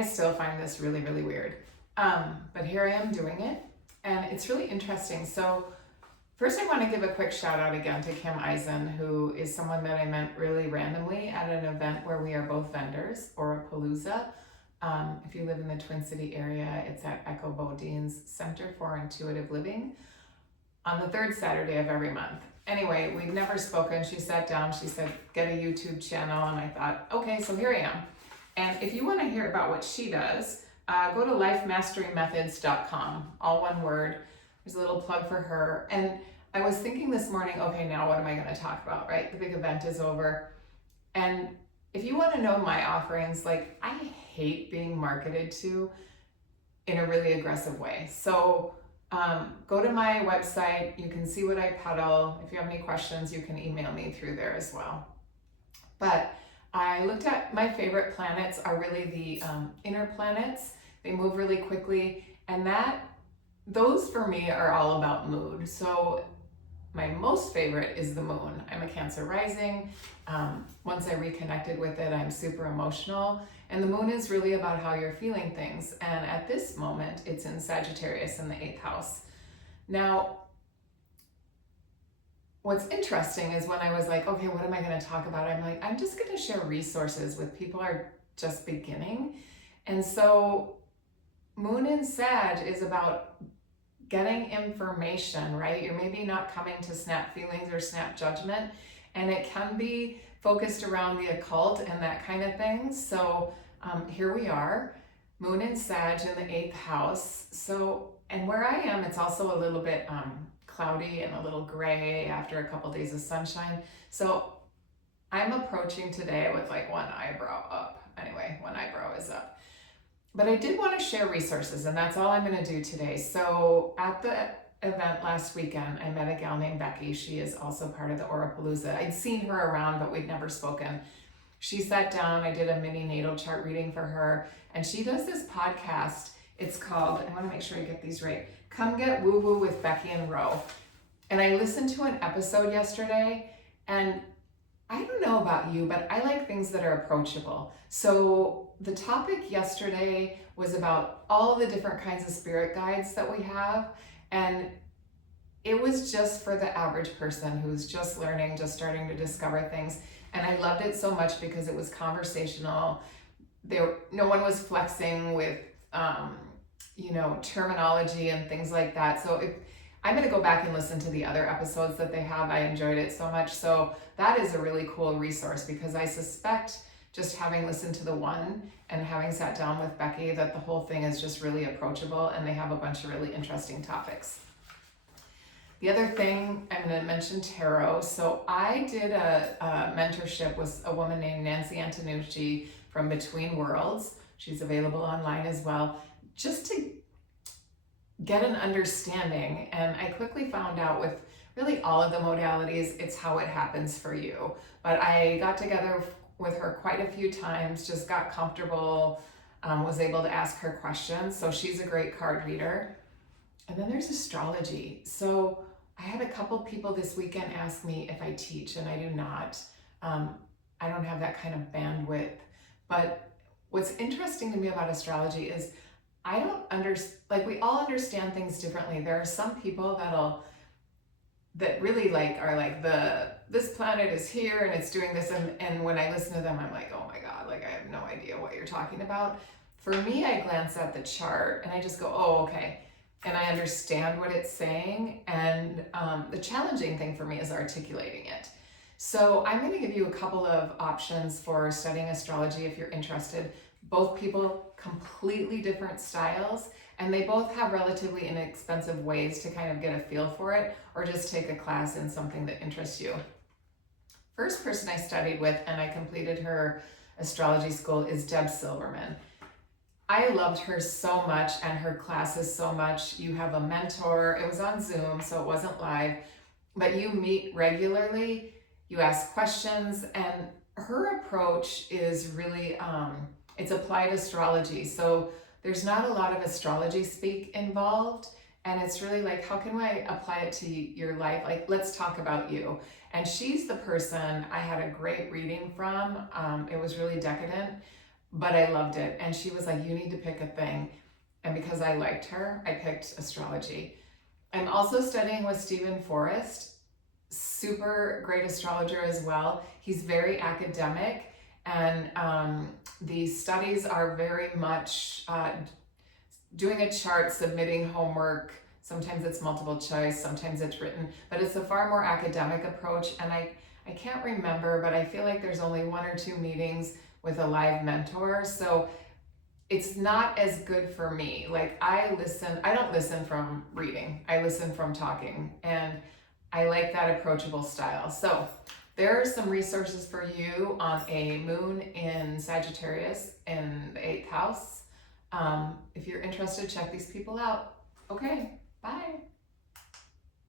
I still find this really, really weird. But here I am doing it, and it's really interesting. So first I want to give a quick shout out again to Kim Eisen, who is someone that I met really randomly at an event where we are both vendors, Orapalooza. If you live in the Twin City area, it's at Echo Bodine's Center for Intuitive Living on the third Saturday of every month. Anyway, we'd never spoken. She sat down, she said, get a YouTube channel, and I thought, okay, so here I am. And if you want to hear about what she does, go to lifemasterymethods.com, all one word. There's a little plug for her. And I was thinking this morning, okay, now what am I going to talk about, right? The big event is over. And if you want to know my offerings, like, I hate being marketed to in a really aggressive way. So go to my website, you can see what I peddle. If you have any questions, you can email me through there as well. But I looked at my favorite planets are really the inner planets. They move really quickly, and those for me are all about mood. So my most favorite is the moon. I'm a Cancer rising. Once I reconnected with it, I'm super emotional. And the moon is really about how you're feeling things. And at this moment, it's in Sagittarius in the 8th house. Now, what's interesting is when I was like, okay, what am I going to talk about? I'm like, I'm just going to share resources with people who are just beginning. And so Moon in Sag is about getting information, right? You're maybe not coming to snap feelings or snap judgment, and it can be focused around the occult and that kind of thing. So here we are, Moon in Sag in the 8th house. So, and where I am, it's also a little bit cloudy and a little gray after a couple days of sunshine. So I'm approaching today with like one eyebrow up. Anyway, one eyebrow is up. But I did want to share resources, and that's all I'm going to do today. So at the event last weekend, I met a gal named Becky. She is also part of the Orapalooza. I'd seen her around, but we'd never spoken. She sat down, I did a mini natal chart reading for her, and she does this podcast. It's called, I want to make sure I get these right, Come Get Woo Woo with Becky and Ro. And I listened to an episode yesterday, and I don't know about you, but I like things that are approachable. So the topic yesterday was about all the different kinds of spirit guides that we have. And it was just for the average person who's just learning, just starting to discover things. And I loved it so much because it was conversational. No one was flexing with, terminology and things like that. So I'm going to go back and listen to the other episodes that they have. I enjoyed it so much. So that is a really cool resource, because I suspect, just having listened to the one and having sat down with Becky, that the whole thing is just really approachable, and they have a bunch of really interesting topics. The other thing, I'm going to mention tarot. So I did a mentorship with a woman named Nancy Antonucci from Between Worlds. She's available online as well, just to get an understanding. And I quickly found out with really all of the modalities, it's how it happens for you. But I got together with her quite a few times, just got comfortable, was able to ask her questions. So she's a great card reader. And then there's astrology. So I had a couple people this weekend ask me if I teach, and I do not. I don't have that kind of bandwidth. But what's interesting to me about astrology is I don't understand, like, we all understand things differently. There are some people that really are like, this planet is here and it's doing this, and when I listen to them, I'm like, oh my God, like, I have no idea what you're talking about. For me, I glance at the chart and I just go, oh, okay. And I understand what it's saying. And the challenging thing for me is articulating it. So I'm going to give you a couple of options for studying astrology if you're interested. Both people, completely different styles, and they both have relatively inexpensive ways to kind of get a feel for it, or just take a class in something that interests you. First person I studied with, and I completed her astrology school, is Deb Silverman. I loved her so much, and her classes so much. You have a mentor. It was on Zoom, so it wasn't live, but you meet regularly, you ask questions, and her approach is really, it's applied astrology. So there's not a lot of astrology speak involved, and it's really like, how can I apply it to your life? Like, let's talk about you. And she's the person I had a great reading from. It was really decadent. but I loved it. And she was like, you need to pick a thing. And because I liked her, I picked astrology. I'm also studying with Stephen Forrest, super great astrologer as well. He's very academic, and these studies are very much doing a chart, submitting homework. Sometimes it's multiple choice, sometimes it's written, but it's a far more academic approach. And I can't remember, but I feel like there's only 1 or 2 meetings with a live mentor. So it's not as good for me. Like I don't listen from reading, I listen from talking. And I like that approachable style. So there are some resources for you on a moon in Sagittarius in the 8th house. If you're interested, check these people out. Okay.